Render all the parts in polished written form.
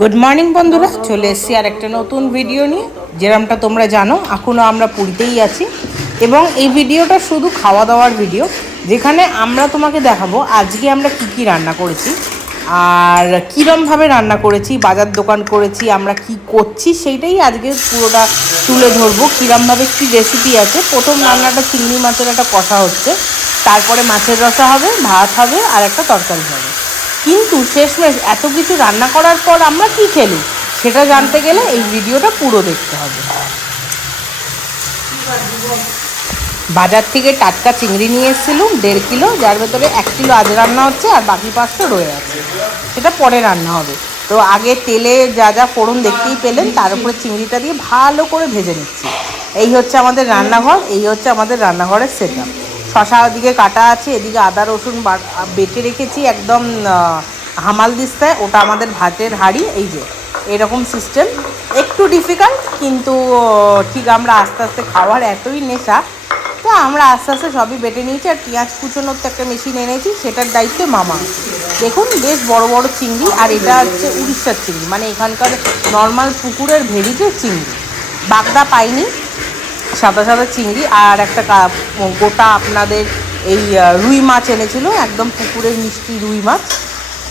Good morning বন্ধুরা, চলে এসেছি আর একটা নতুন ভিডিও নিয়ে। যেরকমটা তোমরা জানো, এখনও আমরা পুরীতেই আছি এবং এই ভিডিওটা শুধু খাওয়া দাওয়ার ভিডিও, যেখানে আমরা তোমাকে দেখাবো আজকে আমরা কি কি রান্না করেছি আর কীরমভাবে রান্না করেছি, বাজার দোকান করেছি, আমরা কি করছি সেইটাই আজকে পুরোটা তুলে ধরবো। কীরমভাবে কী রেসিপি আছে। প্রথম রান্নাটা চিংড়ি মাছের একটা কষা হচ্ছে, তারপরে মাছের রসা হবে, ভাত হবে আর একটা তরকারি হবে। কিন্তু শেষমেশ এত কিছু রান্না করার পর আমরা কি খেলি সেটা জানতে গেলে এই ভিডিওটা পুরো দেখতে হবে। বাজার থেকে টাটকা চিংড়ি নিয়ে এসেছিলাম 1.5 কিলো, যার ভেতরে 1 কিলো আজ রান্না হচ্ছে আর বাকি 5টা রয়ে আছে, সেটা পরে রান্না হবে। তো আগে তেলে যা যা ফোড়ন দেখতেই পেলেন, তার উপরে চিংড়িটা দিয়ে ভালো করে ভেজে নিচ্ছি। এই হচ্ছে আমাদের রান্নাঘর, এই হচ্ছে আমাদের রান্নাঘরের সেটআপ। শশা ওদিকে কাটা আছে, এদিকে আদা রসুন বেটে রেখেছি একদম হামাল দিস্তায়, ওটা আমাদের ভাতের হাঁড়ি। এই যে এরকম সিস্টেম, একটু ডিফিকাল্ট, কিন্তু ঠিক আমরা আস্তে আস্তে খাওয়ার এতই নেশা, তো আমরা আস্তে আস্তে সবই বেটে নিয়েছি। আর পেঁয়াজ কুচোনোর তো একটা মেশিন এনেছি, সেটার দায়িত্বে মামা। দেখুন বেশ বড় বড় চিংড়ি, আর এটা হচ্ছে উড়িষ্যার চিংড়ি, মানে এখানকার নর্মাল পুকুরের ভেরিতে চিংড়ি, বাগদা পাইনি, সাদা সাদা চিংড়ি। আর একটা গোটা আপনাদের এই রুই মাছ এনেছিল, একদম পুকুরের মিষ্টি রুই মাছ।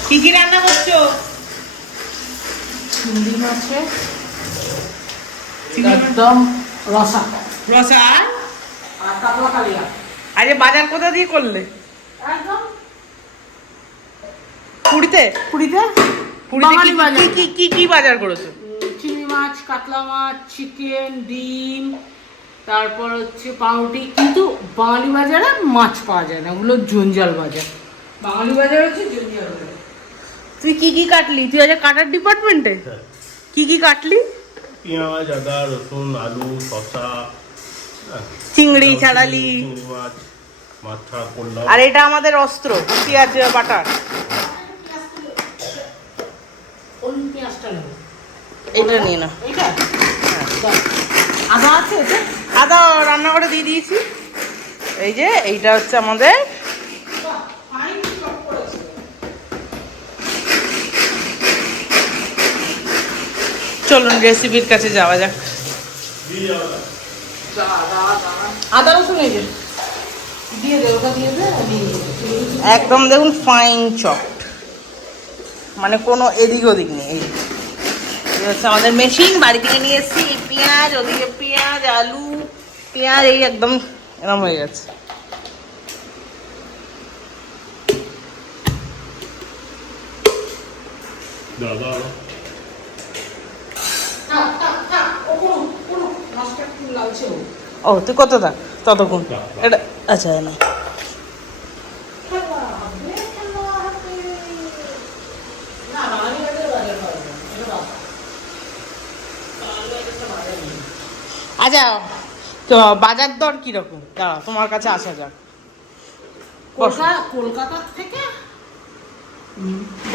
কি কি রান্না করছো? চিংড়ি মাছে একদম রসা রসা আর কাতলা কালিয়া। আরে বাজার কোথা দিয়ে করলে? একদম পুরীতে। পুরীতে পুরীতে কি কি কি বাজার করেছো? চিংড়ি মাছ, কাতলা মাছ, চিকেন, ডিম, তারপর হচ্ছে পাউরুটি। কিন্তু বাঙালি বাজারে মাছ পাওয়া যায় না, ওগুলো জঞ্জাল বাজার। বাঙালি বাজার হচ্ছে জঞ্জাল বাজার। তুই কি কি কাটলি? তুই আজ কাটার ডিপার্টমেন্টে কি কি কাটলি? পেঁয়াজ, আদা, রসুন, আলু, শসা, চিংড়ি ছাড়ালি, চিংড়ি মাছ, মাথা করলাম। আর এটা আমাদের অস্ত্র, পেঁয়াজ বাটার। কোন পেঁয়াজটা নেব? এটা নিয়ে না, এটা আদা আছে, এটা আদা রান্না করে দিয়ে দিয়েছি। এই যে এইটা হচ্ছে আমাদের চলুন রেসিপির কাছে যাওয়া যাক। আদা রসুন এই যে দিয়ে দে, ওটা দিয়ে দে। একদম দেখুন ফাইন চপ, মানে কোনো এদিক ওদিক নেই। এই হচ্ছে আমাদের মেশিন, বাড়ি থেকে নিয়ে এসেছি। এই পেঁয়াজ, ওদিকে পেঁয়াজ, আলু, পেঁয়াজ, এই একদম এরম হয়ে গেছে। দাদা ও তুই কত দা ততক্ষণ এটা? আচ্ছা না, আচ্ছা তো বাজার দর কিরকম দাঁড়া তোমার কাছে আসা যাক। কলকাতার থেকে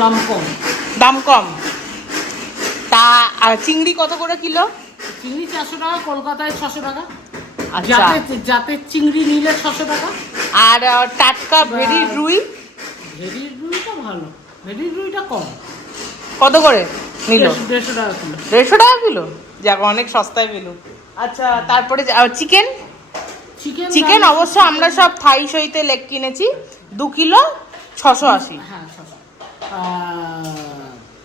দাম কম। দাম কম? তা আর চিংড়ি কত করে কিলো? চিংড়ি 400 টাকা, কলকাতায় 600 টাকা। আচ্ছা, যাতে চিংড়ি নিলে 600 টাকা। আর টাটকা ভেরি রুই? ভেরি রুইটা ভালো, ভেরি রুইটা কম। কত করে নিল? 150 টাকা কিলো। 150 টাকা কিলো, যাক অনেক সস্তায় পেল। আচ্ছা তারপরে চিকেন? চিকেন অবশ্য আমরা সব থাই সইতে লেগ কিনেছি, 2 কিলো 680। হ্যাঁ 600।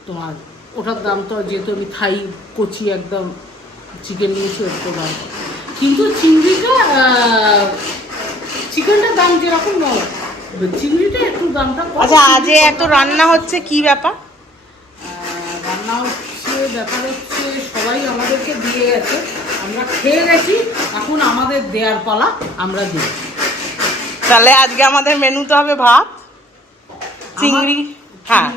তোমার ওটার দাম তো, যেহেতু আমি থাই কচি একদম চিকেন নিয়েছি, ওর তো দাম। কিন্তু চিকেনটার দাম যেরকম, চিংড়িটা একটু দামটা কম। আচ্ছা আজ এত রান্না হচ্ছে কি ব্যাপার? রান্না হচ্ছে, ব্যাপার হচ্ছে সবাই আমাদেরকে দিয়ে গেছে, আমরা খেয়ে গেছি, এখন আমাদের দেয়ার পালা, আমরা দিই। তাহলে আজকে আমাদের মেনুতে হবে ভাত, চিংড়ি। হ্যাঁ,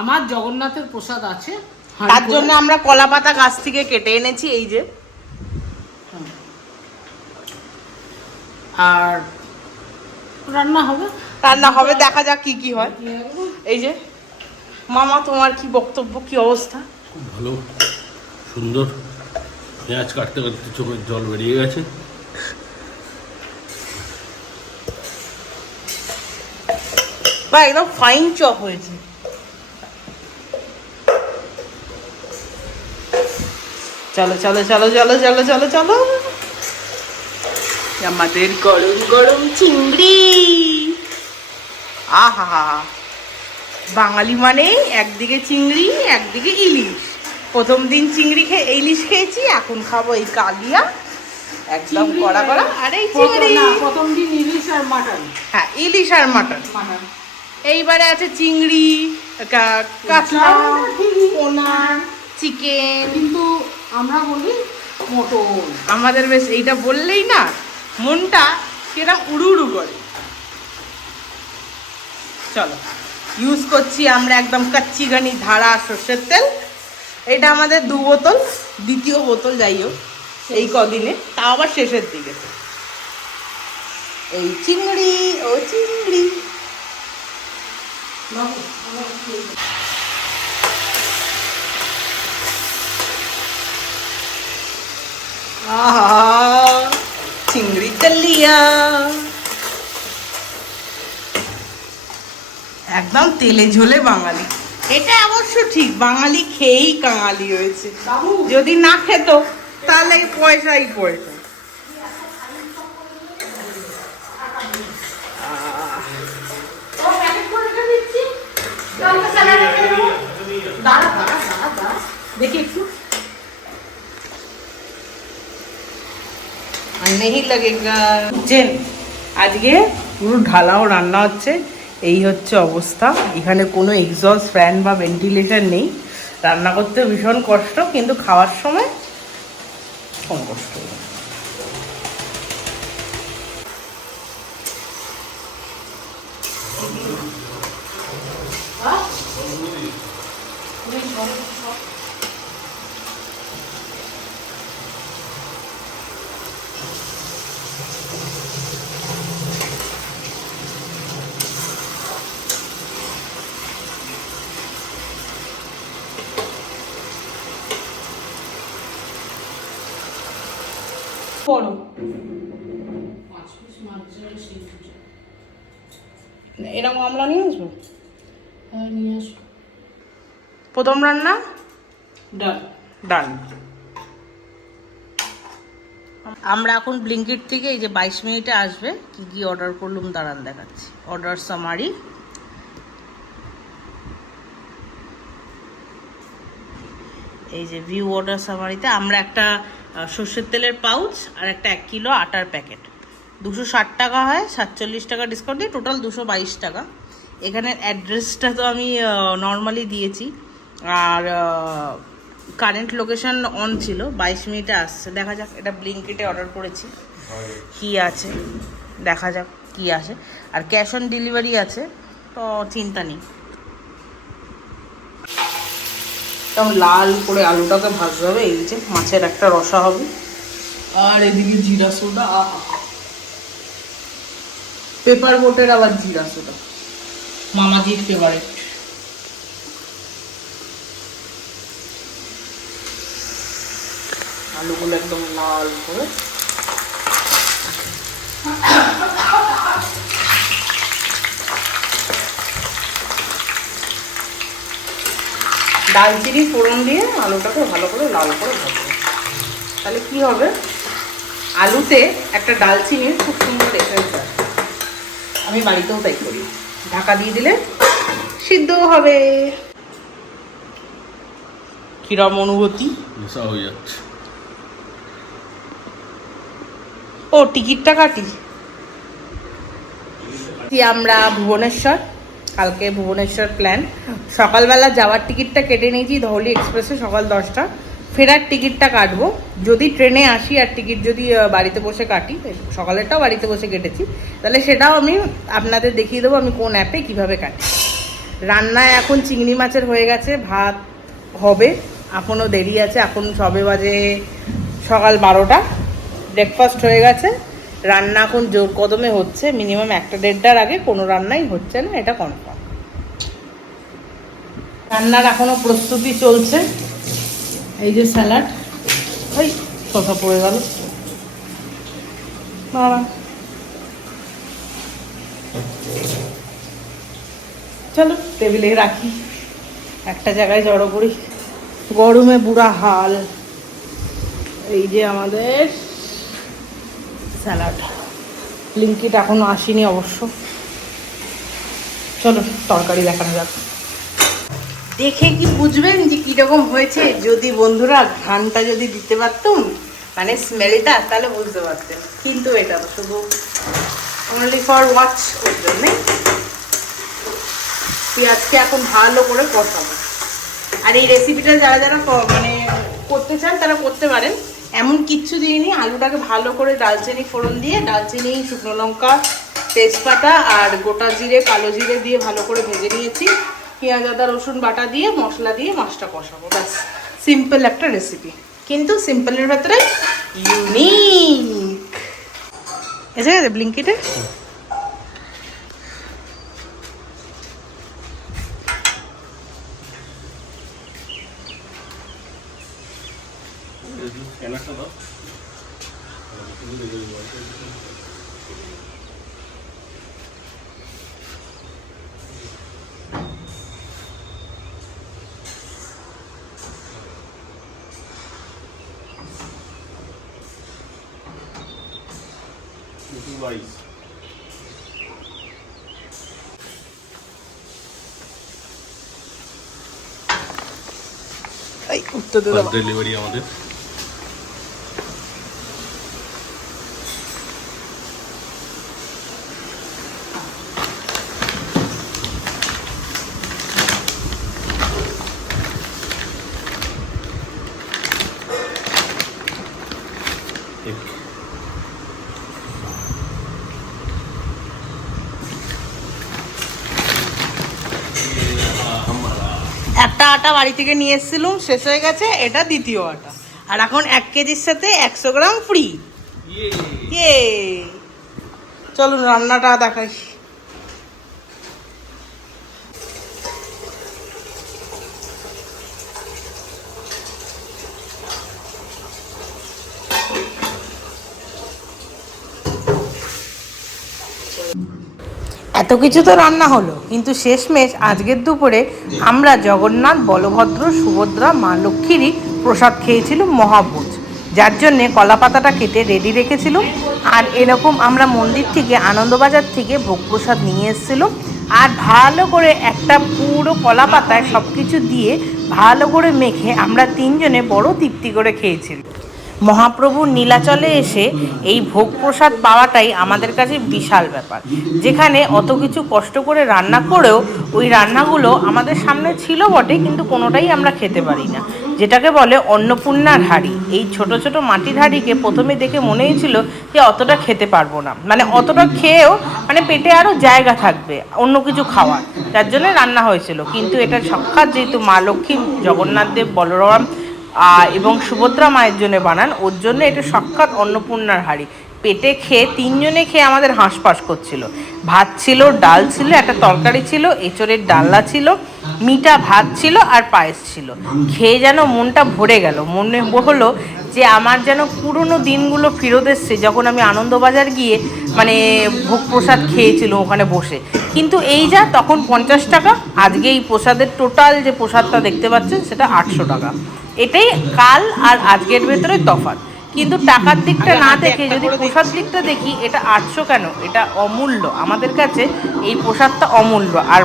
আমার জগন্নাথের প্রসাদ আছে, তার জন্য আমরা কলা পাতা গাছ থেকে কেটে এনেছি। এই যে, আর রান্না হবে, দেখা যাক কি কি হয়। এই যে মামা, তোমার কি বক্তব্য, কি অবস্থা? খুব ভালো, সুন্দর। পেঁয়াজ কাটতে কাটতে চোখের জল বেরিয়ে গেছে। বা একদম ফাইন চপ হয়েছে। চলো চলো চলো চলো চলো চলো চলো, আমাদের গরম গরম চিংড়ি। আহা, বাঙালি মানে একদিকে চিংড়ি একদিকে ইলিশ। প্রথম দিন চিংড়ি ইলিশ খেয়েছি, এখন খাবো এই কালিয়া, একদম কড়া কড়া। আর এই চিংড়ি প্রথম দিন ইলিশ আর মাটন। হ্যাঁ, ইলিশ আর মাটন। এইবারে আছে চিংড়ি, কাতলা, পোনা, চিকেন। কিন্তু আমরা বলি মটন। আমাদের বেশ এইটা বললেই না মনটা কিরম উড়ু উড়ু করে। চলো, ইউজ করছি আমরা একদম কাচ্চি ঘানি ধারা সর্ষের তেল। এটা আমাদের 2 বোতল, দ্বিতীয় বোতল যাই হোক এই কদিনে, তাও আবার শেষের দিকে। এই চিংড়ি, ও চিংড়ি। আহা, চিংড়ি কালিয়া একদম তেলে ঝোলে বাঙালি। এটা অবশ্য ঠিক, বাঙালি খেয়েই কাঙালি হয়েছে। যদি না খেত তাহলে পয়সাই পয়সা। দেখি একটু नहीं लगेगा। জেন, আজকে পুরো ঢালাও রান্না হচ্ছে। এই হচ্ছে অবস্থা। এখানে কোনো এক্সস্ট ফ্যান বা ভেন্টিলেশন নেই। রান্না করতে ভীষণ কষ্ট, কিন্তু খাওয়ার সময় কম কষ্ট। বড় এরকম আমলা নিয়ে আসবো। নিয়ে আসো। প্রথম রান্না ডাল ডান। আমরা এখন ব্লিঙ্কিট থেকে এই যে 22 মিনিটে আসবে কি কি অর্ডার করলাম দাঁড়ান দেখাচ্ছি। অর্ডার সামারি, এই যে ভিউ অর্ডার সামারিতে আমরা একটা সর্ষের তেলের পাউচ আর একটা 1 কিলো আটার প্যাকেট 260 টাকা হয়, 47 টাকা ডিসকাউন্ট দিয়ে টোটাল 222 টাকা। এখানের অ্যাড্রেসটা তো আমি নর্মালি দিয়েছি, আর কারেন্ট লোকেশন অন ছিল। 22 মিনিটে আসছে, দেখা যাক। এটা ব্লিঙ্কিটে অর্ডার করেছি, কি আছে দেখা যাক কি আসে। আর ক্যাশ অন ডেলিভারি আছে, তো চিন্তা নেই। একদম লাল করে আলুটাকে ভাজতে হবে। এই যে মাছের একটা রসা হবে, আর এদিকে জিরা সোডা, পেপার বোটের আবার জিরা সোডা, মামাজির ফেভারিট। আলুগুলো একদম লাল করে দালচিনি ফোড়ন দিয়ে আলুটাকে ভালো করে লাল করে ভাজবো। তাহলে কি হবে, আলুতে একটা দালচিনির খুব সুন্দর এসেন্স আসবে। আমি বাড়িতেও তাই করি, ঢাকা দিয়ে দিলে সিদ্ধও হবে। কিরম অনুভূতি? নেশা হয়ে যাচ্ছে। ও টিকিটটা কাটি। আমরা ভুবনেশ্বর, কালকে ভুবনেশ্বর প্ল্যান। সকালবেলা যাওয়ার টিকিটটা কেটে নিয়েছি ধৌলি এক্সপ্রেসে সকাল 10টা, ফেরার টিকিটটা কাটবো। যদি ট্রেনে আসি আর টিকিট যদি বাড়িতে বসে কাটি, সকালেরটাও বাড়িতে বসে কেটেছি, তাহলে সেটাও আমি আপনাদের দেখিয়ে দেবো আমি কোন অ্যাপে কিভাবে কাটি। রান্নায় এখন চিংড়ি মাছের হয়ে গেছে, ভাত হবে, এখনও দেরি আছে। এখন সবে বাজে সকাল 12টা। ব্রেকফাস্ট হয়ে গেছে, রান্না এখন জোর কদমে হচ্ছে। মিনিমাম 1-1.5টার আগে কোনো রান্নাই হচ্ছে না, এটা কনফার্ম। রান্নার এখনো প্রস্তুতি চলছে। এই যে স্যালাড, ওই শসা পড়ে গেল, চলো টেবিলে রাখি, একটা জায়গায় জড়ো করি। গরমে বুড়া হাল। এই যে আমাদের স্যালাড। ব্লিঙ্কিট এখনো আসেনি অবশ্য। চলো তরকারি দেখানো যাক। দেখে কি বুঝবেন যে কিরকম হয়েছে? যদি বন্ধুরা ঘ্রাণটা যদি দিতে পারতুম, মানে স্মেলটা, তাহলে বুঝতে পারতেন। কিন্তু এটা তো শুধু অনলি ফর ওয়াচ ওর জন্যে। পেঁয়াজকে এখন ভালো করে কষাবো। আর এই রেসিপিটা যারা যারা মানে করতে চান তারা করতে পারেন। এমন কিচ্ছু দিইনি, আলুটাকে ভালো করে দারচিনি ফোড়ন দিয়ে, দারচিনি, শুকনো লঙ্কা, তেজপাতা আর গোটা জিরে, কালো জিরে দিয়ে ভালো করে ভেজে নিয়েছি। পেঁয়াজ আদা রসুন বাটা দিয়ে মশলা দিয়ে মাছটা কষাবো, ব্যাস। সিম্পল একটা রেসিপি, কিন্তু সিম্পলের ভেতরে ইউনিক। এসে গেছে ব্লিঙ্কিটে। উত্তর ডেলিভারি আমাদের। একটা আটা বাড়ি থেকে নিয়ে এসেছিলাম, শেষ হয়ে গেছে। এটা দ্বিতীয় আটা। আর এখন 1 কেজির সাথে 100 গ্রাম ফ্রি। ইয়ে, চলুন রান্নাটা দেখাই। এত কিছু তো রান্না হলো, কিন্তু শেষমেশ আজকের দুপুরে আমরা জগন্নাথ, বলভদ্র, সুভদ্রা, মা লক্ষ্মীরই প্রসাদ খেয়েছিলাম মহাভোজ। যার জন্যে কলা পাতাটা কেটে রেডি রেখেছিলাম। আর এরকম আমরা মন্দির থেকে, আনন্দবাজার থেকে ভোগ প্রসাদ নিয়ে এসেছিলাম। আর ভালো করে একটা পুরো কলা পাতায় সব কিছু দিয়ে ভালো করে মেখে আমরা 3 জনে বড় তৃপ্তি করে খেয়েছিলাম। মহাপ্রভুর নীলাচলে এসে এই ভোগ প্রসাদ পাওয়াটাই আমাদের কাছে বিশাল ব্যাপার। যেখানে অত কিছু কষ্ট করে রান্না করেও ওই রান্নাগুলো আমাদের সামনে ছিল বটে, কিন্তু কোনোটাই আমরা খেতে পারি না। যেটাকে বলে অন্নপূর্ণার হাঁড়ি। এই ছোট ছোট মাটির হাঁড়িকে প্রথমে দেখে মনে হয়েছিল যে অতটা খেতে পারবো না, মানে অতটা খেয়েও মানে পেটে আরও জায়গা থাকবে অন্য কিছু খাওয়ার, যার জন্য রান্না হয়েছিল। কিন্তু এটা সাক্ষাৎ যেহেতু মা লক্ষ্মী, জগন্নাথ দেব, বলরাম এবং সুভদ্রা মায়ের জন্য বানান, ওর জন্য এটা সাক্ষাৎ অন্নপূর্ণার হাঁড়ি। পেটে খেয়ে 3 জনে খেয়ে আমাদের হাঁসফাঁস করছিল। ভাত ছিল, ডাল ছিল, একটা তরকারি ছিল, এঁচড়ের ডালনা ছিল, মিঠা ভাত ছিল আর পায়েস ছিল। খেয়ে যেন মনটা ভরে গেল। মনে হলো যে আমার যেন পুরনো দিনগুলো ফেরত এসছে, যখন আমি আনন্দবাজার গিয়ে মানে ভোগ প্রসাদ খেয়েছিলাম ওখানে বসে। কিন্তু এই যা তখন 50 টাকা, আজকে এই প্রসাদের টোটাল যে প্রসাদটা দেখতে পাচ্ছেন সেটা 800 টাকা। এটাই কাল আর আজকের ভেতরে তফাৎ। কিন্তু টাকার দিকটা না দেখে যদি প্রসাদ দিকটা দেখি, এটা 800 কেন, এটা অমূল্য আমাদের কাছে। এই প্রসাদটা অমূল্য। আর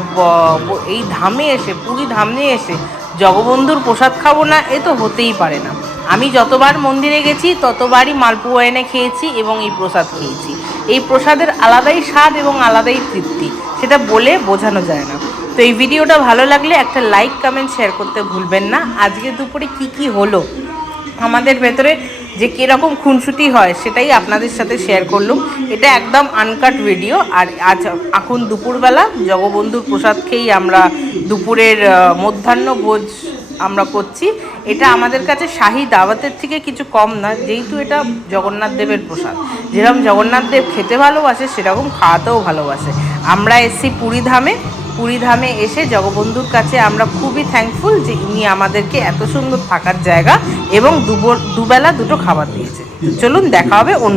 এই ধামে এসে, পুরী ধামে এসে জগবন্ধুর প্রসাদ খাবো না, এ তো হতেই পারে না। আমি যতবার মন্দিরে গেছি ততবারই মালপোয়া এনে খেয়েছি এবং এই প্রসাদ খেয়েছি। এই প্রসাদের আলাদাই স্বাদ এবং আলাদাই তৃপ্তি, সেটা বলে বোঝানো যায় না। তো এই ভিডিওটা ভালো লাগলে একটা লাইক, কমেন্ট, শেয়ার করতে ভুলবেন না। আজকে দুপুরে কি হলো আমাদের ভেতরে, যে কীরকম খুনসুটি হয়, সেটাই আপনাদের সাথে শেয়ার করলাম। এটা একদম আনকাট ভিডিও। আর আজ এখন দুপুরবেলা জগবন্ধুর প্রসাদ খেয়েই আমরা দুপুরের মধ্যাহ্ন ভোজ আমরা করছি। এটা আমাদের কাছে শাহী দাওয়াতের থেকে কিছু কম না, যেহেতু এটা জগন্নাথ দেবের প্রসাদ। যেরকম জগন্নাথ দেব খেতে ভালোবাসে, সেরকম খাওয়াতেও ভালোবাসে। আমরা এসেছি পুরী ধামে এসে জগবন্ধুর কাছে আমরা খুবই থ্যাঙ্কফুল যে ইনি আমাদেরকে এত সুন্দর থাকার জায়গা এবং দুবেলা দুটো খাবার দিয়েছে। চলুন দেখা হবে অন্য